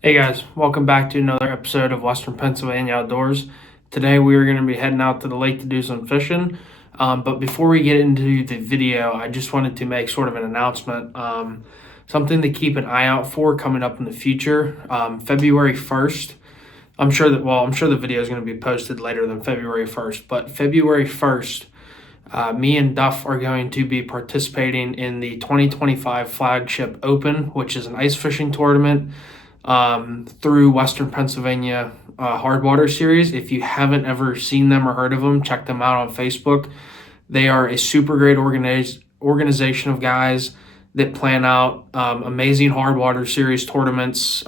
Hey guys, welcome back to another episode of Western Pennsylvania Outdoors. Today we are going to be heading out to the lake to do some fishing. But before we get into the video, I just wanted to make sort of an announcement. Something to keep an eye out for coming up in the future. February 1st. I'm sure the video is going to be posted later than February 1st. But February 1st, me and Duff are going to be participating in the 2025 Flagship Open, which is an ice fishing tournament through Western Pennsylvania Hardwater Series. If you haven't ever seen them or heard of them, check them out on Facebook. They are a super great organization of guys that plan out amazing Hardwater Series tournaments.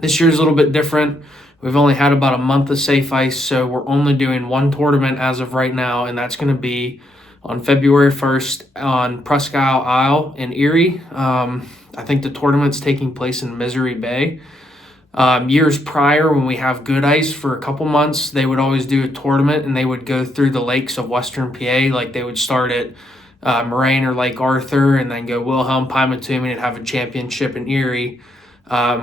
This year's a little bit different. We've only had about a month of safe ice, so we're only doing one tournament as of right now, and that's going to be on February 1st on Presque Isle in Erie. I think the tournament's taking place in Misery Bay. Years prior, when we have good ice for a couple months, they would always do a tournament and they would go through the lakes of Western PA. Like they would start at Moraine or Lake Arthur and then go Wilhelm, Pymatumey, and have a championship in Erie,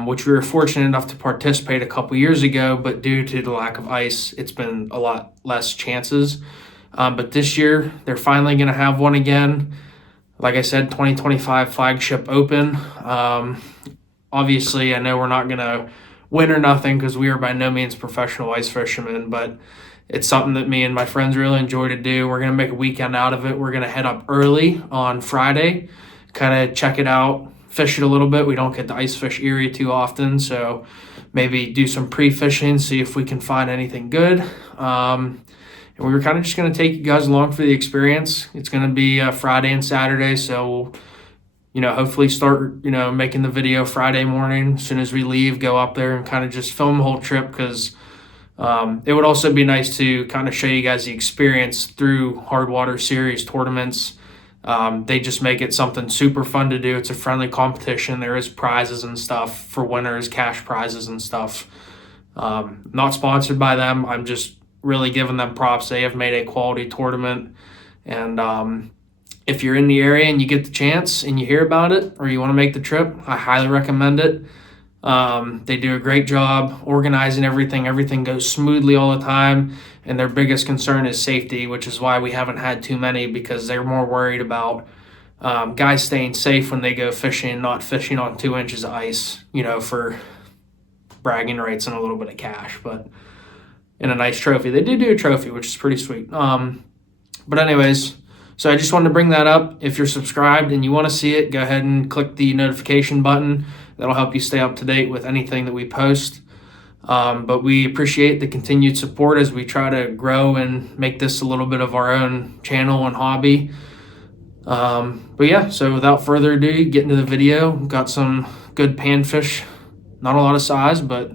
which we were fortunate enough to participate a couple years ago, but due to the lack of ice, it's been a lot less chances. But this year, they're finally going to have one again. Like I said, 2025 Flagship Open. Obviously, I know we're not going to win or nothing because we are by no means professional ice fishermen, but it's something that me and my friends really enjoy to do. We're going to make a weekend out of it. We're going to head up early on Friday, kind of check it out, fish it a little bit. We don't get to ice fish Erie too often, so maybe do some pre-fishing, see if we can find anything good. And we were kind of just going to take you guys along for the experience. It's going to be Friday and Saturday, so we'll, hopefully start, making the video Friday morning. As soon as we leave, go up there and kind of just film the whole trip because it would also be nice to kind of show you guys the experience through Hardwater Series tournaments. They just make it something super fun to do. It's a friendly competition. There is prizes and stuff for winners, cash prizes and stuff. Not sponsored by them. I'm just really giving them props. They have made a quality tournament, and if you're in the area and you get the chance and you hear about it or you want to make the trip, I highly recommend it. They do a great job organizing everything goes smoothly all the time, and their biggest concern is safety, which is why we haven't had too many, because they're more worried about guys staying safe when they go fishing, not fishing on 2 inches of ice, for bragging rights and a little bit of cash, but in a nice trophy. They do a trophy, which is pretty sweet. But anyways, so I just wanted to bring that up. If you're subscribed and you want to see it, go ahead and click the notification button. That'll help you stay up to date with anything that we post. But we appreciate the continued support as we try to grow and make this a little bit of our own channel and hobby. But yeah, so without further ado, get into the video. Got some good panfish. Not a lot of size, but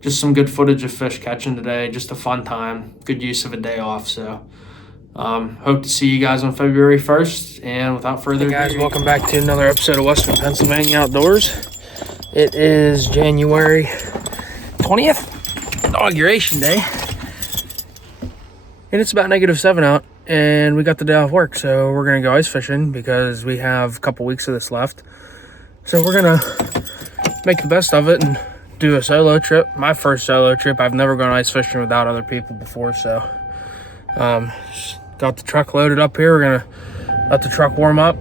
just some good footage of fish catching today. Just a fun time. Good use of a day off. So hope to see you guys on February 1st. And without further ado, guys, welcome back to another episode of Western Pennsylvania Outdoors. It is January 20th, Inauguration Day. And it's about -7 out. And we got the day off work. So we're going to go ice fishing because we have a couple weeks of this left. So we're going to make the best of it and do a solo trip. My first solo trip. I've never gone ice fishing without other people before, so got the truck loaded up here. We're gonna let the truck warm up,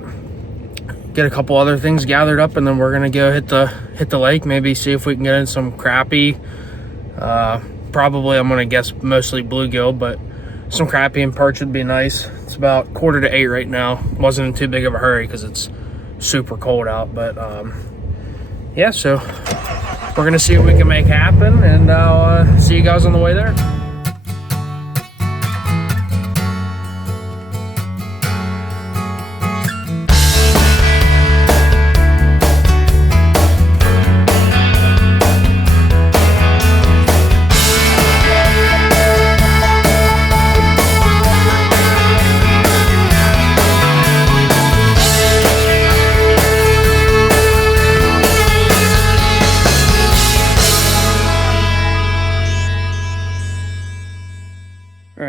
get a couple other things gathered up, and then we're gonna go hit the lake, maybe see if we can get in some crappie. Probably, I'm gonna guess mostly bluegill, but some crappie and perch would be nice. It's about 7:45 right now. Wasn't in too big of a hurry because it's super cold out, but yeah, so we're going to see what we can make happen, and I'll see you guys on the way there.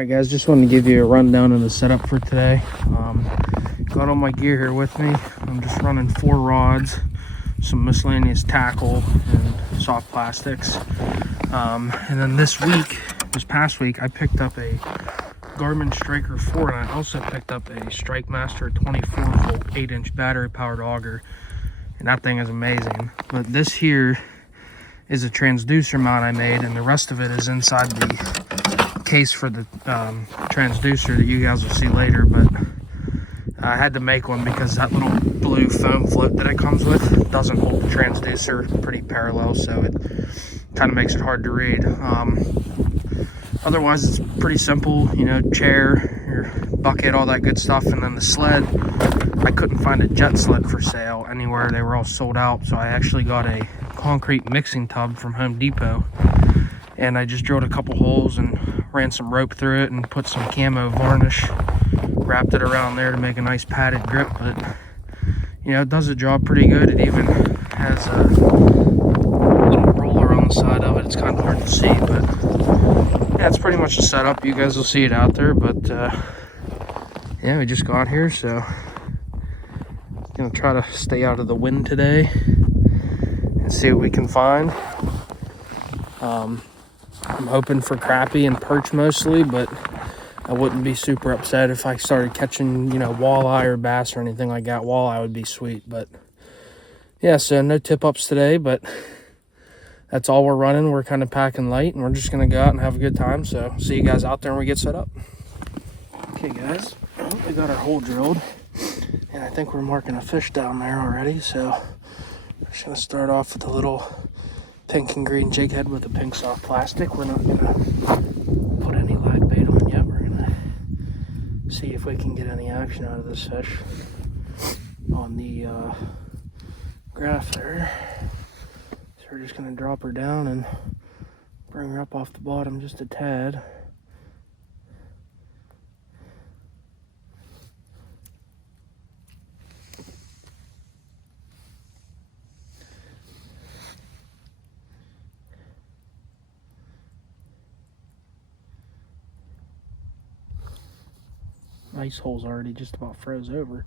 Alright guys, just wanted to give you a rundown of the setup for today. Got all my gear here with me. I'm just running 4 rods, some miscellaneous tackle and soft plastics. And then this past week, I picked up a Garmin Striker 4, and I also picked up a Strike Master 24 volt 8-inch battery powered auger, and that thing is amazing. But this here is a transducer mount I made, and the rest of it is inside the case for the transducer that you guys will see later. But I had to make one because that little blue foam float that it comes with doesn't hold the transducer pretty parallel, so it kind of makes it hard to read. Otherwise, it's pretty simple, you know, chair, your bucket, all that good stuff. And then the sled, I couldn't find a jet sled for sale anywhere. They were all sold out. So I actually got a concrete mixing tub from Home Depot. And I just drilled a couple holes and ran some rope through it and put some camo varnish, wrapped it around there to make a nice padded grip. But, you know, it does the job pretty good. It even has a little roller on the side of it. It's kind of hard to see, but yeah, it's pretty much the setup. You guys will see it out there, but yeah, we just got here, so gonna try to stay out of the wind today and see what we can find. I'm hoping for crappie and perch mostly, but I wouldn't be super upset if I started catching, you know, walleye or bass or anything like that. Walleye would be sweet, but yeah, so no tip-ups today, but that's all we're running. We're kind of packing light, and we're just going to go out and have a good time. So see you guys out there when we get set up. Okay, guys, we got our hole drilled, and I think we're marking a fish down there already. So I'm just going to start off with a little pink and green jig head with a pink soft plastic. We're not going to put any live bait on yet. We're going to see if we can get any action out of this fish on the graph there. We're just going to drop her down and bring her up off the bottom just a tad. Ice hole's already just about froze over.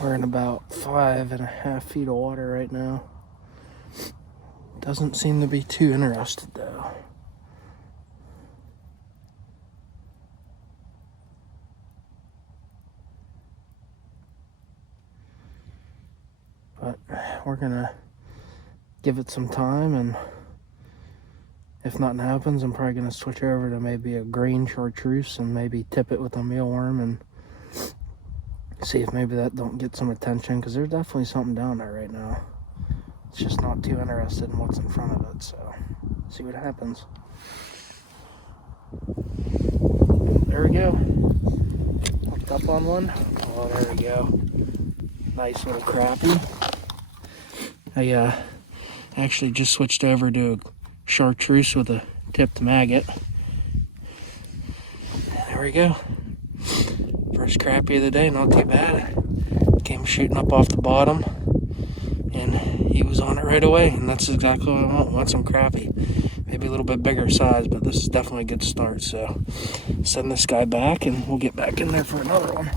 We're in about 5.5 feet of water right now. Doesn't seem to be too interested though. But we're gonna give it some time, and if nothing happens, I'm probably gonna switch over to maybe a green chartreuse and maybe tip it with a mealworm and see if maybe that don't get some attention, because there's definitely something down there right now. It's just not too interested in what's in front of it, so see what happens. There we go. Hooked up on one. Oh, there we go. Nice little crappie. I actually just switched over to a chartreuse with a tipped maggot. There we go. First crappie of the day, not too bad. Came shooting up off the bottom, and he was on it right away, and that's exactly what I want. I want some crappie. Maybe a little bit bigger size, but this is definitely a good start. So send this guy back, and we'll get back in there for another one.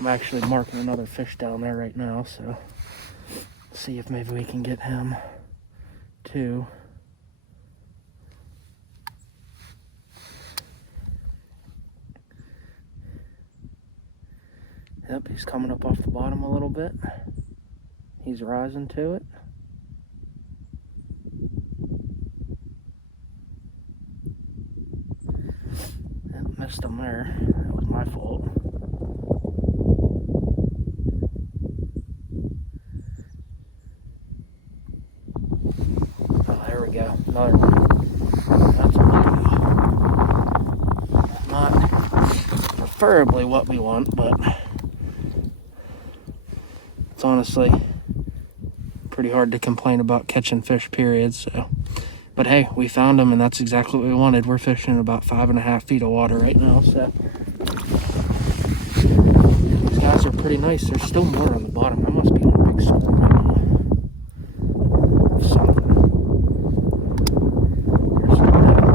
I'm actually marking another fish down there right now, so see if maybe we can get him too. Yep, he's coming up off the bottom a little bit. He's rising to it. Yep, missed him there. That was my fault. Oh, there we go. Another one. That's a not preferably what we want, but it's honestly pretty hard to complain about catching fish, period. So But hey, we found them, and that's exactly what we wanted. We're fishing about 5.5 feet of water right now, so these guys are pretty nice. There's still more on the bottom. I must be on a big school right now. Something. There's something out there.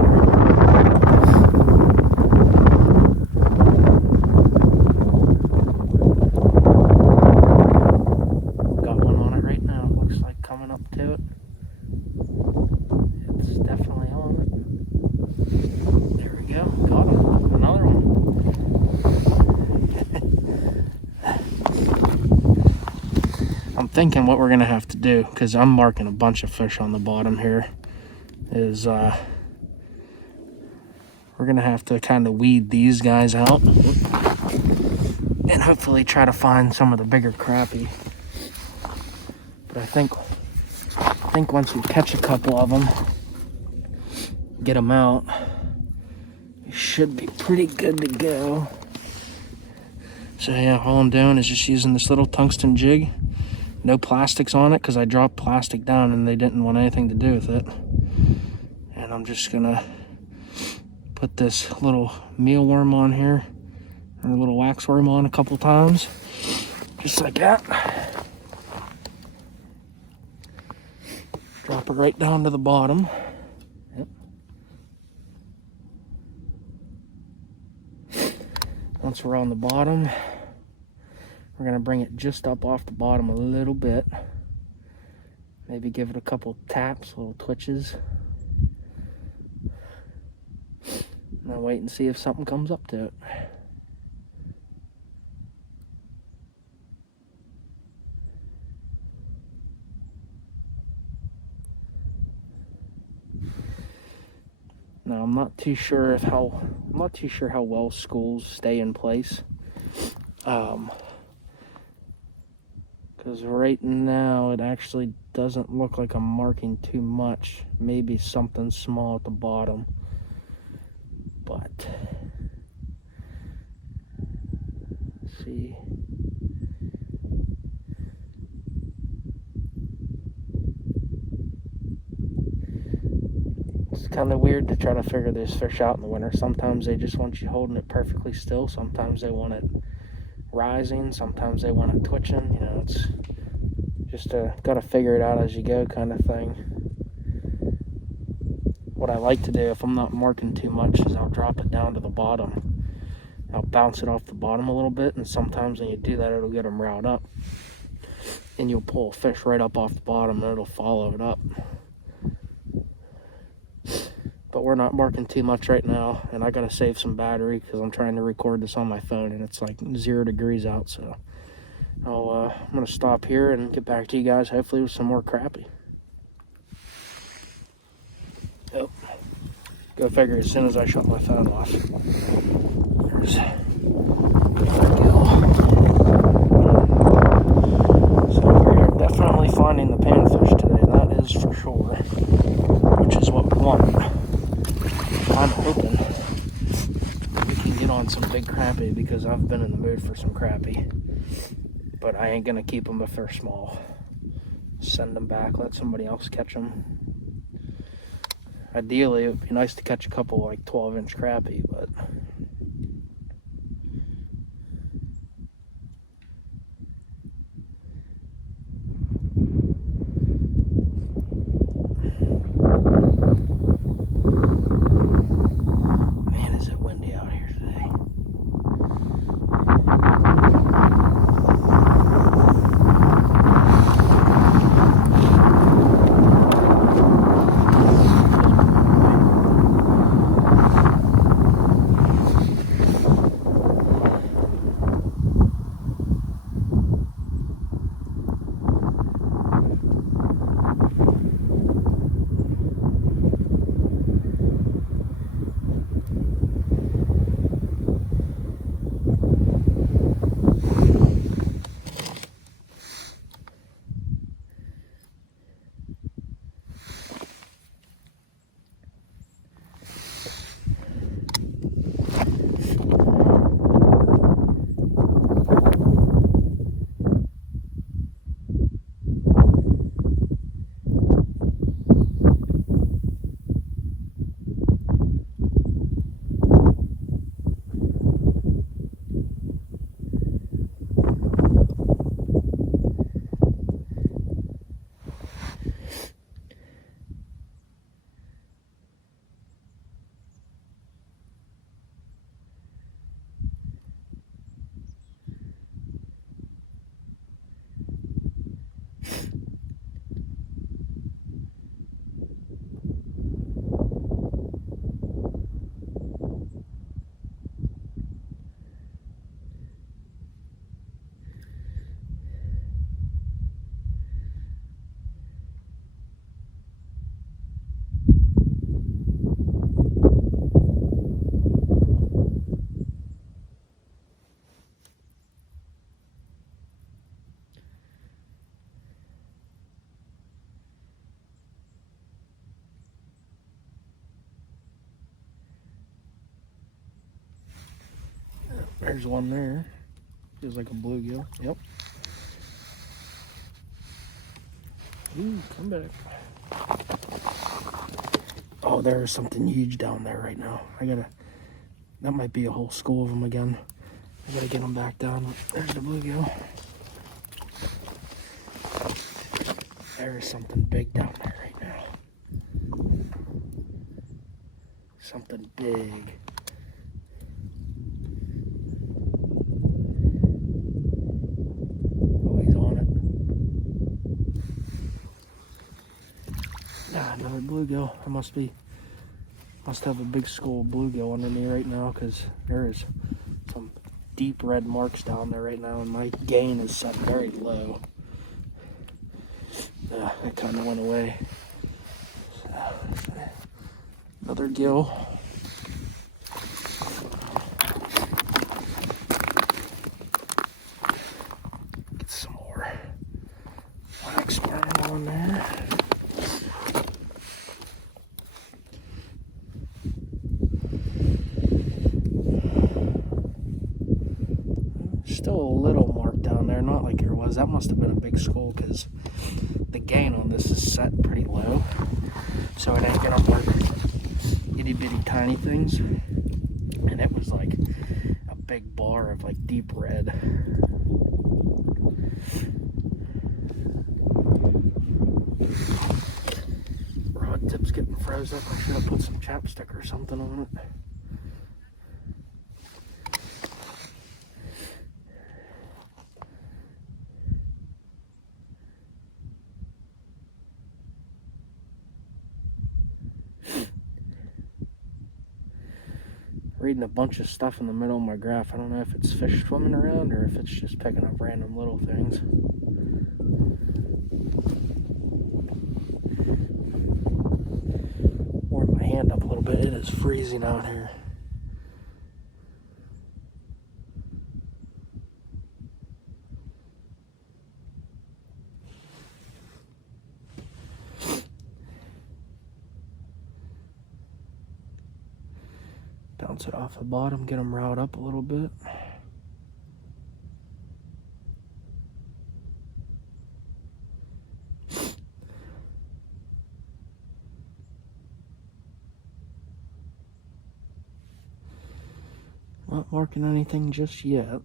Got one on it right now. Looks like coming up to it. It's definitely on it. There we go. Got him. Another one. I'm thinking what we're going to have to do, because I'm marking a bunch of fish on the bottom here, is we're going to have to kind of weed these guys out and hopefully try to find some of the bigger crappie. But I think once we catch a couple of them, get them out, we should be pretty good to go. So yeah, all I'm doing is just using this little tungsten jig. No plastics on it, because I dropped plastic down and they didn't want anything to do with it. And I'm just gonna put this little mealworm on here, and a little waxworm on a couple times, just like that. Drop it right down to the bottom. Yep. Once we're on the bottom, we're going to bring it just up off the bottom a little bit. Maybe give it a couple taps, little twitches. And then wait and see if something comes up to it. Now I'm not too sure how well schools stay in place. Because right now it actually doesn't look like I'm marking too much. Maybe something small at the bottom. But let's see. It's kind of weird to try to figure these fish out in the winter. Sometimes they just want you holding it perfectly still. Sometimes they want it rising. Sometimes they want it twitching. You know, it's just gotta figure it out as you go kind of thing. What I like to do, if I'm not marking too much, is I'll drop it down to the bottom. I'll bounce it off the bottom a little bit, and sometimes when you do that, it'll get them riled up. And you'll pull a fish right up off the bottom, and it'll follow it up. But we're not marking too much right now, and I gotta save some battery because I'm trying to record this on my phone, and it's like 0 degrees out. So I'm gonna stop here and get back to you guys, hopefully with some more crappie. Oh, go figure. As soon as I shut my phone off, there we go. So we're definitely finding the panfish today. That is for sure, which is what we want. I'm hoping we can get on some big crappie, because I've been in the mood for some crappie. But I ain't gonna keep them if they're small. Send them back, let somebody else catch them. Ideally, it would be nice to catch a couple like 12-inch crappie, but man, is it windy out here today. There's one there. Feels like a bluegill. Yep. Ooh, come back. Oh, there's something huge down there right now. That might be a whole school of them again. I gotta get them back down. There's the bluegill. There's something big down there right now. Something big. Oh, he's on it. Ah, another bluegill. I must have a big school of bluegill under me right now, because there is some deep red marks down there right now, and my gain is set very low. That kind of went away. Another gill. Get some more wax worm on there. Still a little mark down there, not like there was. That must have been a big school, because the gain on this is set pretty low, so it ain't gonna mark itty bitty tiny things. And it was like a big bar of like deep red. Rod tip's getting froze up. I should have put some chapstick or something on it. Reading a bunch of stuff in the middle of my graph. I don't know if it's fish swimming around or if it's just picking up random little things. Warm my hand up a little bit. It is freezing out here. Bounce it off the bottom, get them riled up a little bit. Not marking anything just yet.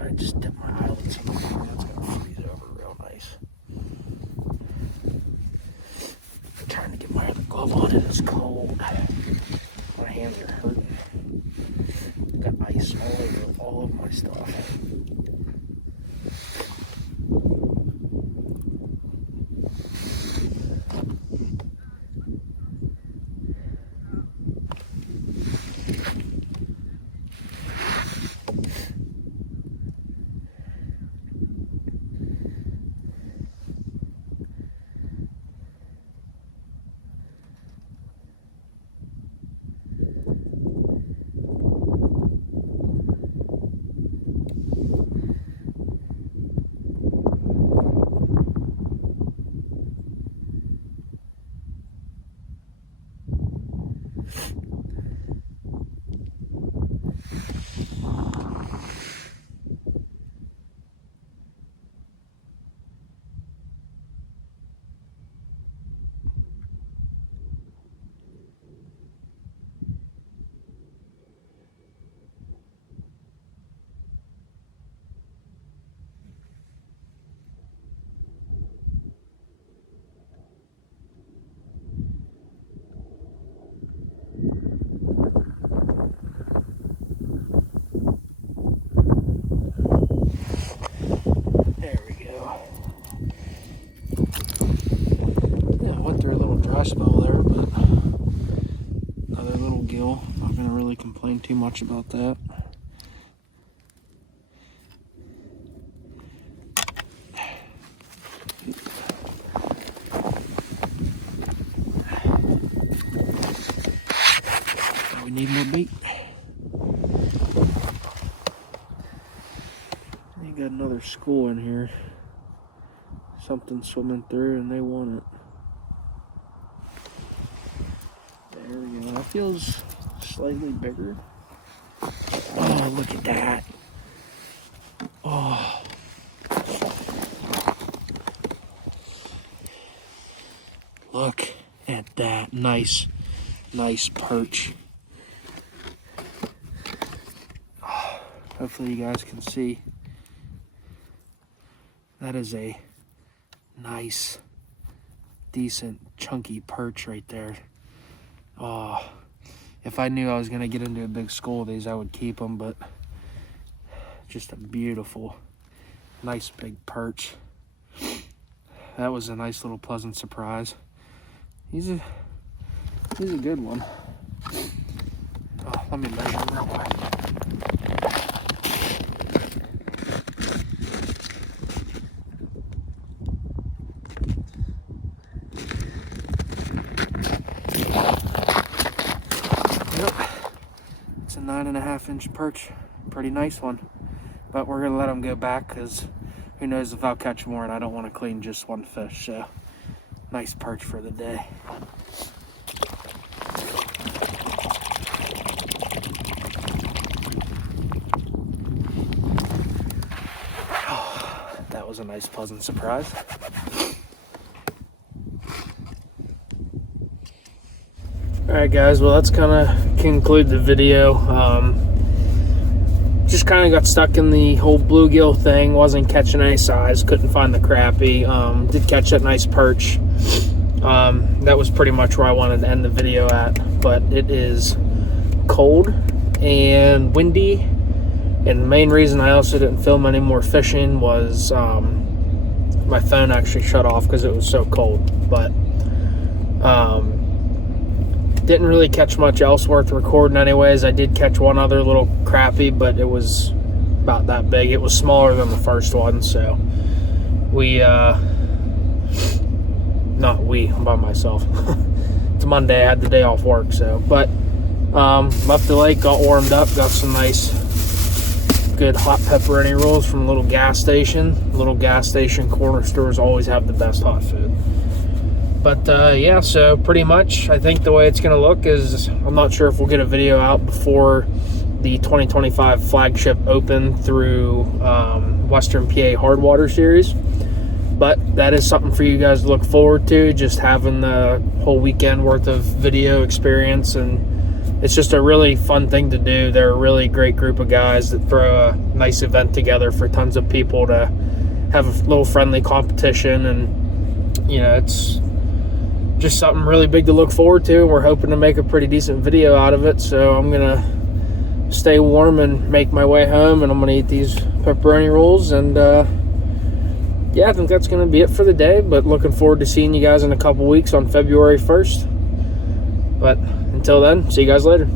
I just dip my eyelids in the water. That's gonna freeze over real nice. I'm trying to get my other glove on. It is cold. My hands are hurting. Got ice all over my stuff. deal. Not gonna really complain too much about that. We need more bait. They got another school in here. Something swimming through and they want it. There we go. That feels slightly bigger. Oh, look at that. Oh. Look at that. Nice perch. Oh, hopefully you guys can see. That is a nice, decent, chunky perch right there. Oh, if I knew I was gonna get into a big school of these, I would keep them, but just a beautiful, nice big perch. That was a nice little pleasant surprise. He's a good one. Oh, let me measure him real quick. It's a 9.5-inch perch. Pretty nice one. But we're gonna let him go back because who knows if I'll catch more, and I don't want to clean just one fish. So nice perch for the day. Oh, that was a nice pleasant surprise. Alright guys, well that's kind of conclude the video. Just kind of got stuck in the whole bluegill thing, wasn't catching any size, couldn't find the crappie. Did catch that nice perch. That was pretty much where I wanted to end the video at, but it is cold and windy, and the main reason I also didn't film any more fishing was my phone actually shut off because it was so cold. But didn't really catch much else worth recording anyways. I did catch one other little crappie, but it was about that big. It was smaller than the first one, so I'm by myself. It's Monday, I had the day off work, so. But left the lake, got warmed up, got some nice, good hot pepperoni rolls from a little gas station. Little gas station corner stores always have the best hot food. But yeah, so pretty much I think the way it's going to look is, I'm not sure if we'll get a video out before the 2025 flagship open through Western PA Hardwater Series. But that is something for you guys to look forward to, just having the whole weekend worth of video experience. And it's just a really fun thing to do. They're a really great group of guys that throw a nice event together for tons of people to have a little friendly competition. And, you know, it's just something really big to look forward to. We're hoping to make a pretty decent video out of it, so I'm gonna stay warm and make my way home, and I'm gonna eat these pepperoni rolls. And yeah, I think that's gonna be it for the day, but looking forward to seeing you guys in a couple weeks on February 1st. But until then, see you guys later.